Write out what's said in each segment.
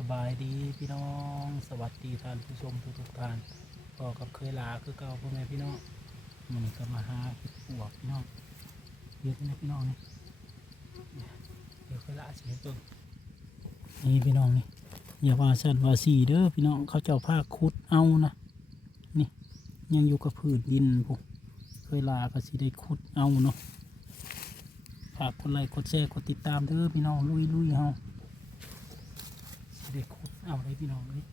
สบายดีพี่น้อง สวัสดีท่านผู้ชมทุกทุกท่านก็กับเคยลาคือเก่าพ่อแม่พี่น้องมันก็มาหาเห็ดปวกพี่น้องเยอะนะพี่น้องนี่เดี๋ยวเคยลาสิให้เบิ่งนี่พี่น้องนี่อย่าว่าสันว่าสีเด้อพี่น้องเขาเจ้าผ้าคุดเอานะนี่ยังอยู่กับผืนดินพวกเคยลาก็สิได้คุดเอาเนาะฝากกดไลค์กดแชร์กดติดตามเด้อพี่น้องลุยลุยเฮาสิได้คุด เอาได้พี่น้องเลย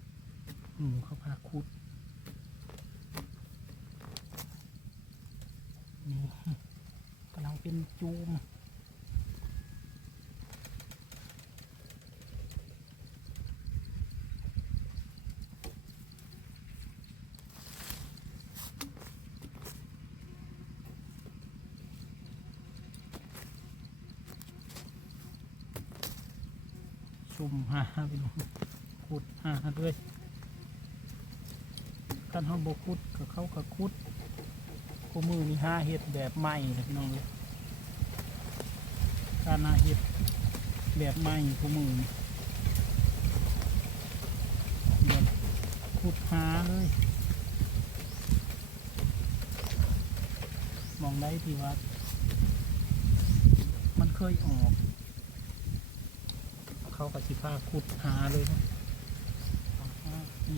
หนูเขาพาคุดนี่กำลังเป็นจูมชุ่มหาพี่น้อง คุดหาด้วยกันเขาบคุดกับเขากับคุดคู่มือนี่ห้าเห็ดแบบใหม่นะพี่น้องเลยการหาเห็ดแบบใหม่คู่มือหมดขุดหาเลยมองได้ที่ว่ามันเคยออก เขากับสิผ้าขุดหาเลยนะอ่านี่นี่ ขอ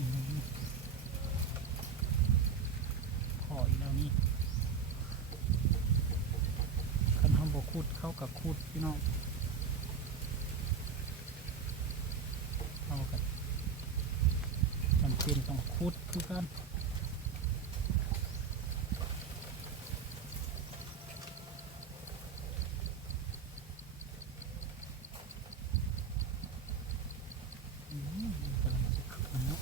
อีกแล้วนี่คันทำบกคุดเข้ากับคุดพี่น้องเข้ากับจำเป็นต้องคุดคือกันอืมกำลังจะขึ้นแล้ว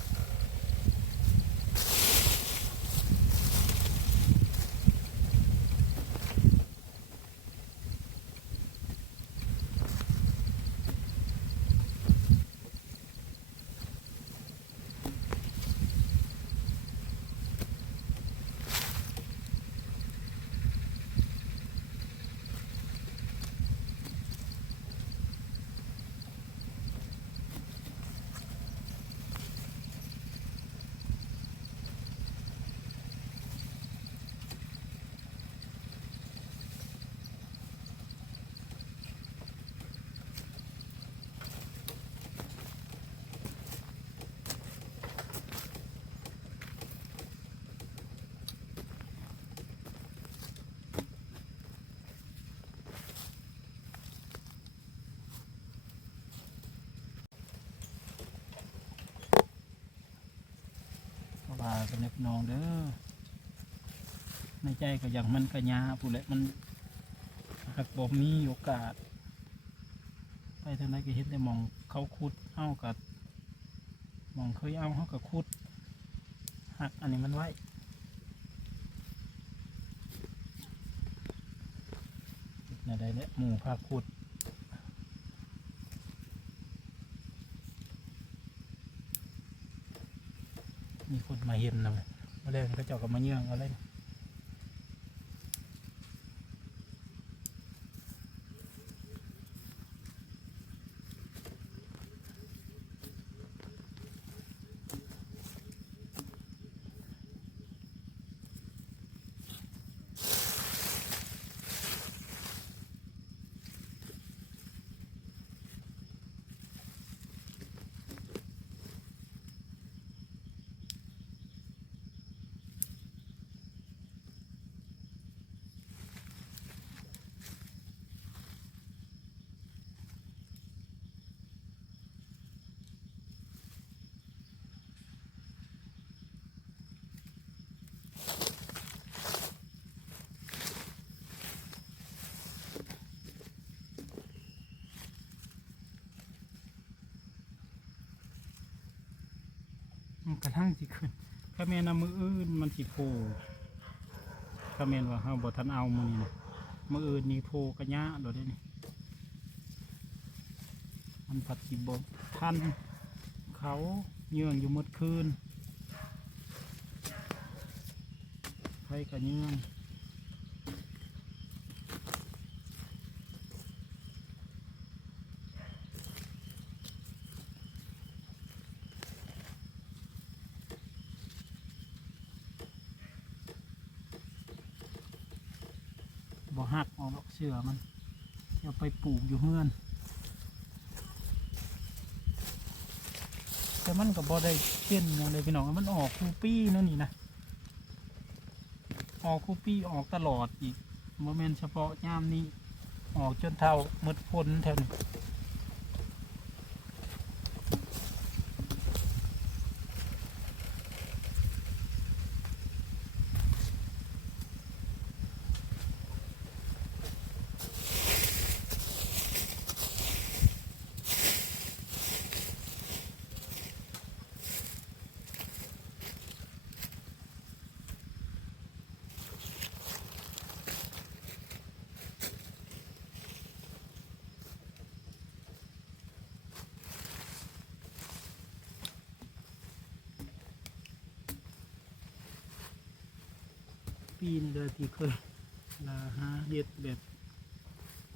ว่า กันนะพี่น้องเด้อในใจก็อย่างมันกระยาผู้นแหละมันหากบ่มีโอกาส ไปทางไหนก็เห็นแต่มองเขาขุดเอากับมองเคยเอาเขากับขุดหักอันนี้มันไว้น่าได้แล้วหมูพาขุด มีคนมาเห็นนะมาเล่นก็เจ้าก็มาเยื่องเอาเลยนก ระทั่งสิขึ้นข้าแม่นำมืออื่นมันสิโผล่ข้าแม่นว่าเฮาบ่ทันเอามือนี่นะมืออื่นนี่โผล่กระยะโดดได้นี่มันผัดสิบ่ทันเขาเยื่องอยู่หมดคืนไผกระเยื่อง บ่หักออกดอกเสือมันเอาไปปลูกอยู่เฮือน แต่มันกับบอได้เป็นอย่างไรพี่น้องมันออกคูปี้นั่นนี่นะออกคูปี้ออกตลอดอีกโมเมนต์เฉพาะยามนี้ ออกจนเท่ามืดพ้นแถวนี้ ปีนี่เลยที่เคยลาหาเห็ดแบบ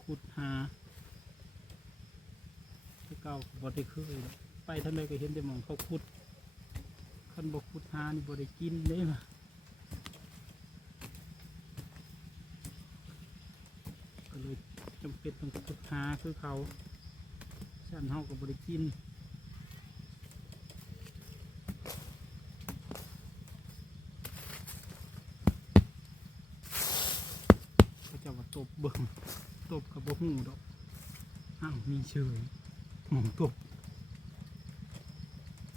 ขุดหาที่เก่าบ่ได้เคยไปทางใดก็เห็นแต่หมองเขาขุดคันบ่ขุดหานี่บ่ได้กินเลยมาก็เลยจำเป็นต้องขุดหาคือเขาฉันเฮาก็บ่ได้กิน เขาจะว่าตบ เบิ่งตบกับบ่หูดอกอ้าวมีเฉยหมองตบ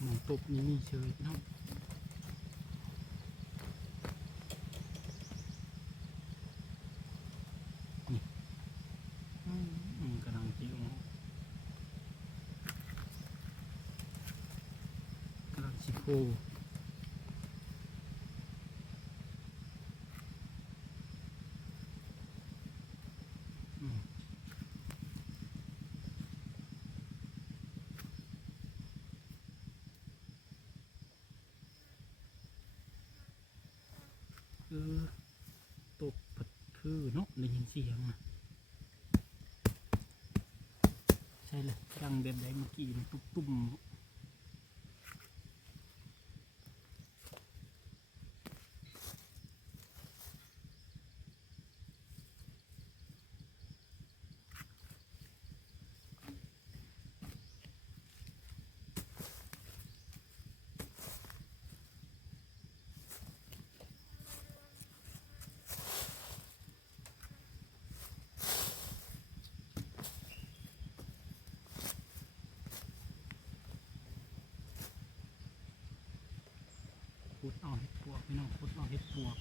หมองตบนี่มีเฉยน้องโอืมคือตบผัดคือเนาะได้ยินเสียงใช่เลยรังแบบใดเมื่อกี้ตุ้มๆ เอาเห็ดปวกพี่น้องขุดเอาเห็ดปวก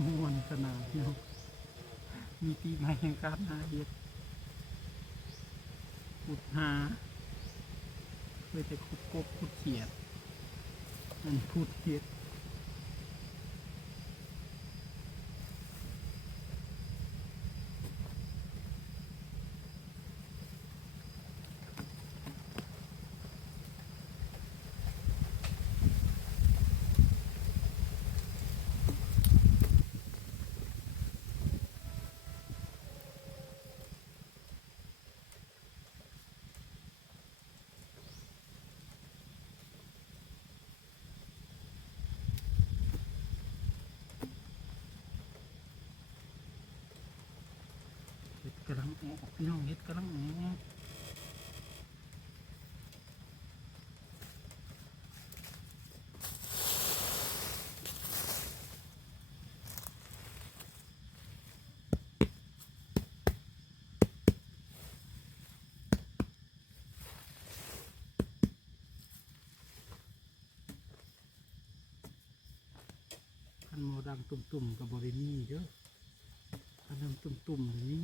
มวนขนาดเนาะมีปีใหม่แห่งการหาเห็ดขุดหาเคยแต่ขุดกบขุดเขียดอันขุดเขียดกำ ลังออกพี่น้องเห็ดกำลังออกคันโมดำตุ่มๆกับบริมีเด้อถ้าเริ่มตุ่มๆนี้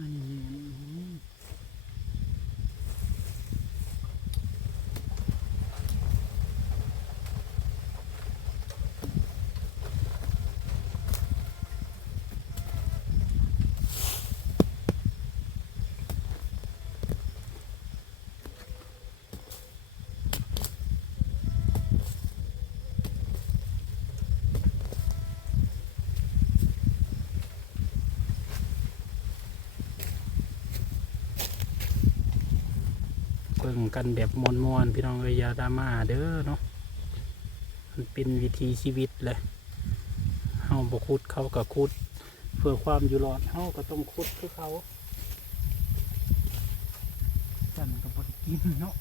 อันนี้อันนี้ เบิ่ง กันแบบมวนๆพี่น้องเอยอยาดามาเด้อเนาะมันเป็นวิธีชีวิตเลยเฮาบกคุดเขาก็คุด เพื่อความอยู่รอดเฮาก็ต้องคุดคือเขาจันกับบดกินเนาะ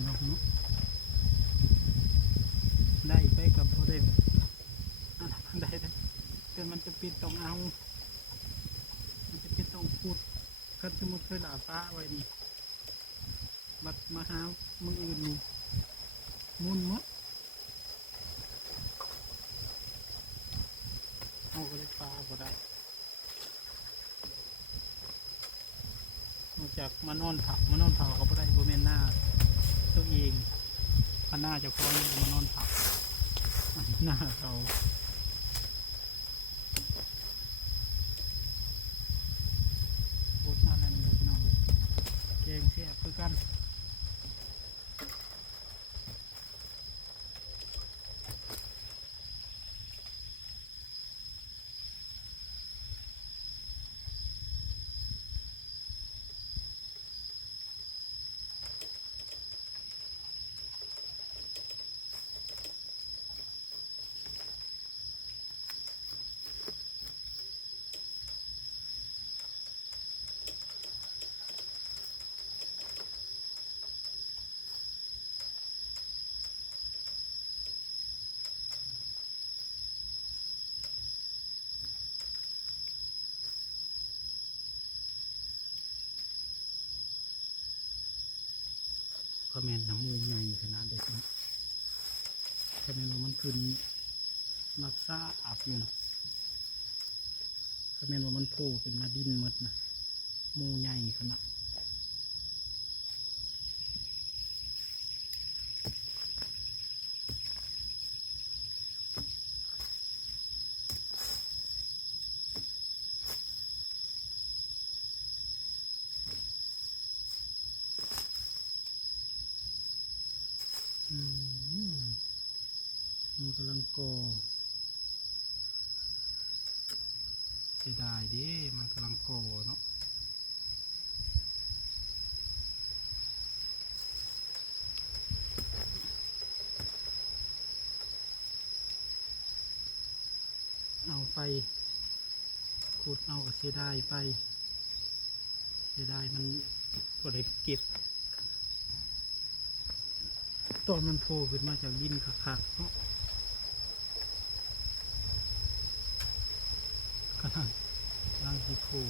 พี่น้องเนาะได้ไปกับพอได้อะได้ได้แต่มันจะปิดต้องเอา มันจะปิดต้องพูดกันสมมติเคยด่าป้าไว้นี่บัดมาหามึงอื่นนี่มุนหมดเอาก็เลยปลาบ่ได้นอกจากมานอนผักมานอนเผาก็บ่ได้บ่แม่นหน้า ตัวเองพันหน้าจะคล้องมานอนผับหน้าเขาโคตรน่านั่นเลยน้องเลยแกงเสียคือกัน แมนน้ำมูใหญ่ขนาดเด็กนะถ้าแมนว่ามันขึ้นรักษาอับอยู่นะถ้าแมนว่ามันโผล่ขึ้นมาดินหมดนะมูใหญ่ขนาด อืมมันกำลังก่อเสียดายเดิมันกำลังก่อเนาะเอาไป ขุดเอาก็เสียดายไป เสียดายมันก็เลยเก็บตอนมันโผล่ขึ้นมาจากดินคักๆเนาะกำลังกำลังที่โผล่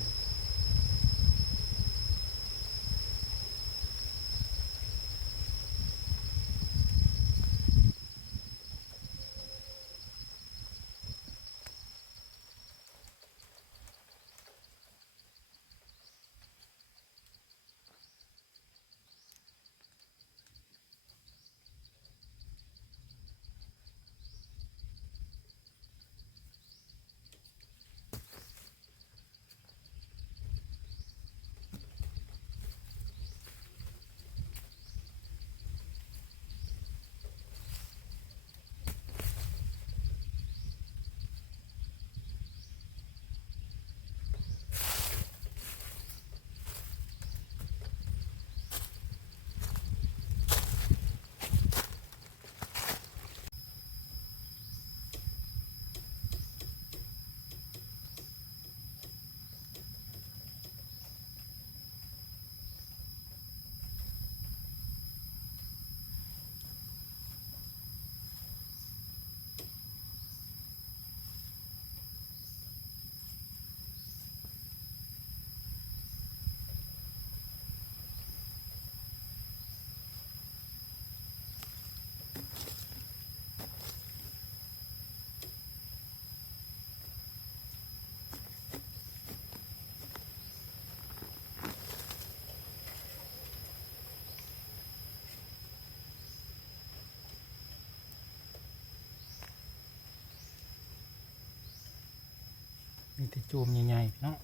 แต่จูมใหญ่ๆพี่เนาะ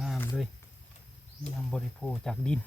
งามๆเลยนี่ทำบริโภคจากดิน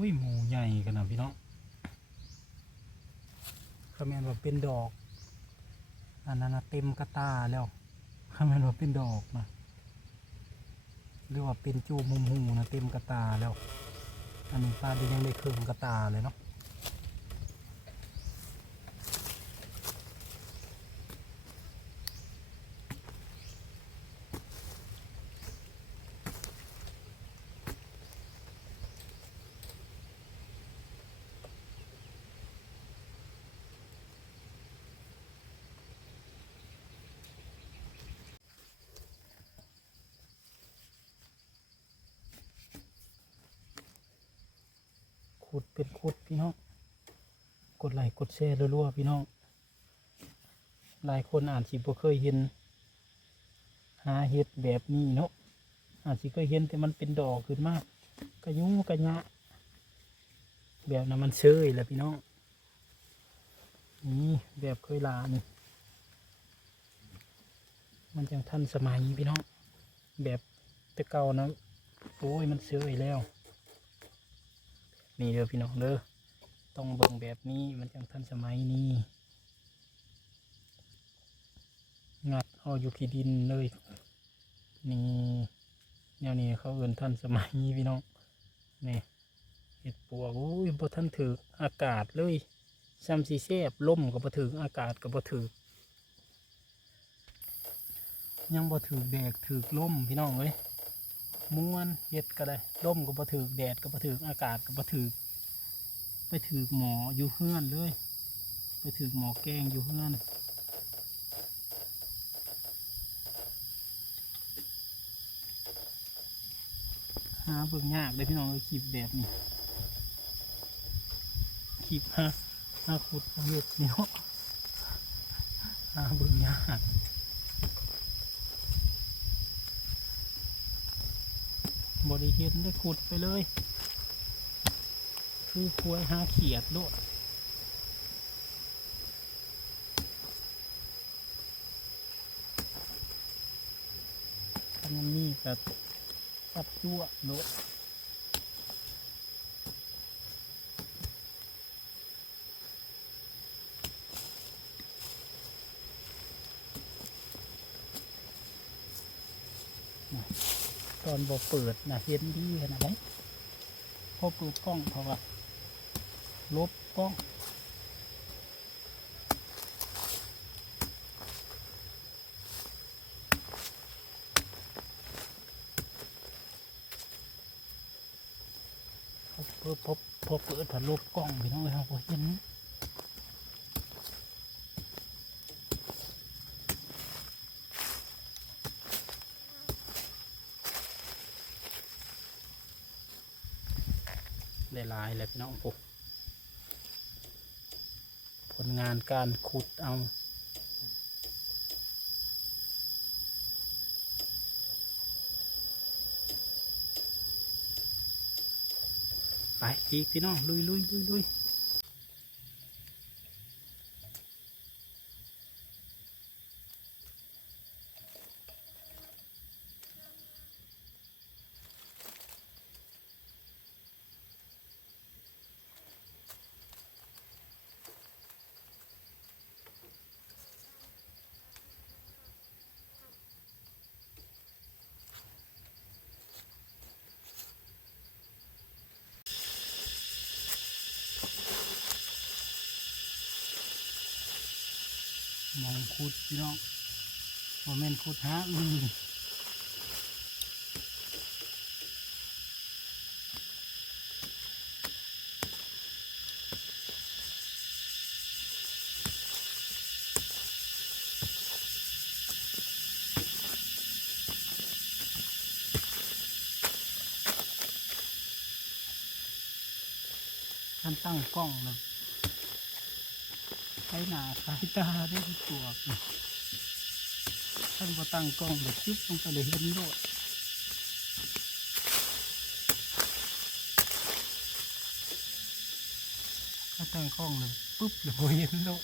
อุ้ยหมูใหญ่ขนาดพี่น้องคำแมนว่าเป็นดอกอันนั้นเต็มกระตาแล้วคำแมนว่าเป็นดอกนะหรือว่าเป็นจูมุมหูนะเต็มกระตาแล้ว อันนี้ปลาดียังได้ครึ่งกระตาเลยเนาะ ขุดเป็นขุดพี่น้อง กดไลค์กดแชร์รัวๆพี่น้อง หลายคนอ่านสิบ่เคยเห็น หาเห็ดแบบนี้เนาะอาจสิเคยเห็นแต่มันเป็นดอกขึ้นมากกระยุงกระยะ แบบนั้นมันเชยแหละพี่น้อง นี่แบบเคยลานี่มันจังทันสมัยพี่น้อง แบบแต่เก่านะโอ้ยมันเชยแล้ว นี่เด้อพี่น้องเด้อต้องเบิ่งแบบนี้มันจังทันสมัยนี้งัดเอาอยู่ขี้ดินเลยนี่แนวนี้เขาเอื่นทันสมัยนี้พี่น้องนี่เห็ดปวกโอ้ยบ่ทันถืออากาศเลยซ้ำสีแซบล่มก็บ่ถืออากาศก็บ่ถือยังบ่ถือแดดถือล่มพี่น้องเว้ย ม้วนเฮ็ดก็ได้ร่มก็บ่ถือแดดก็บ่ถืออากาศก็บ่ถือไปถือหมออยู่เฮือนเลย ไปถือหมอแกงอยู่เฮือนหาเบิ่งยากเลยพี่น้องเอ้ยคลิปแบบนี้คลิปฮะหาขุดเอาเห็ดเนาะหาเบิ่งยาก บริเห็นได้ขุดไปเลย คือควยหาเขียดโลดทำมันนี่กับปัดยั่วโลด ตอนบ่เปิดนะเห็นดีขนาดไหนพอเปิดกล้องเพราะว่าลบกล้องพอเปิดพอพอเปิดผ่านลบกล้องพี่น้องเลยครับเห็น ได้หลายเลยพี่น้องผมผลงานการขุดเอาไปจีกพี่น้องลุยลุยลุยลุย มองขุดพี่น้องว่าแม่นขุดหาอือท่านตั้งกล้องเลย ใช้หนาสายตาได้ทุกตัวท่านพอตั้งกล้องแบบจุ๊บลงไปเลยเห็นโลดก็ตั้งกล้องเลยปุ๊บเลยเห็นโลด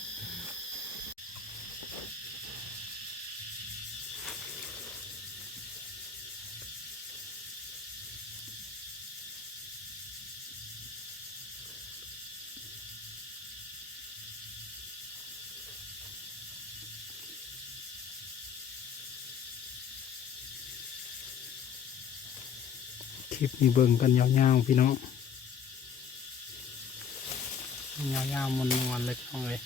ลิปนี้เบิ่งกันยาวๆพี่น้องยาวๆมวนๆเลยพี่น้องเลย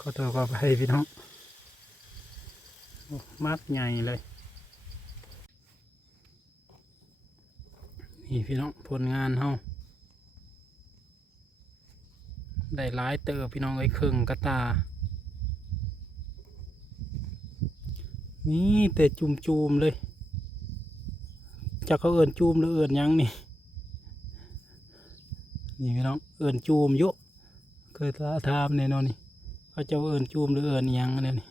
ขอตัวก็ไปพี่น้องมัดใหญ่เลย นี่พี่น้องผลงานเฮาได้หลายเตอพี่น้องไอ้ครึ่งกระตามีแต่จุมจูมๆเลยจะเขาเอินจูมหรือเอินยังนี่นี่พี่น้องเอินจูมเยอะเคยทามแน่นอนนี่ เขาเจะเอิญจูมหรือเอิญยังเนี่ยนี่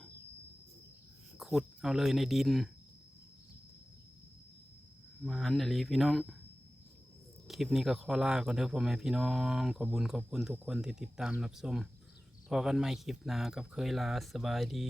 ขุดเอาเลยในดินมาอันนี้พี่น้อง คลิปนี้ก็ขอลาก่อนเด้อพ่อแม่พี่น้องขอบุญขอบคุณทุกคนที่ติดตามรับชมพอกันไม่คลิปหนากับเคยลาสบายดี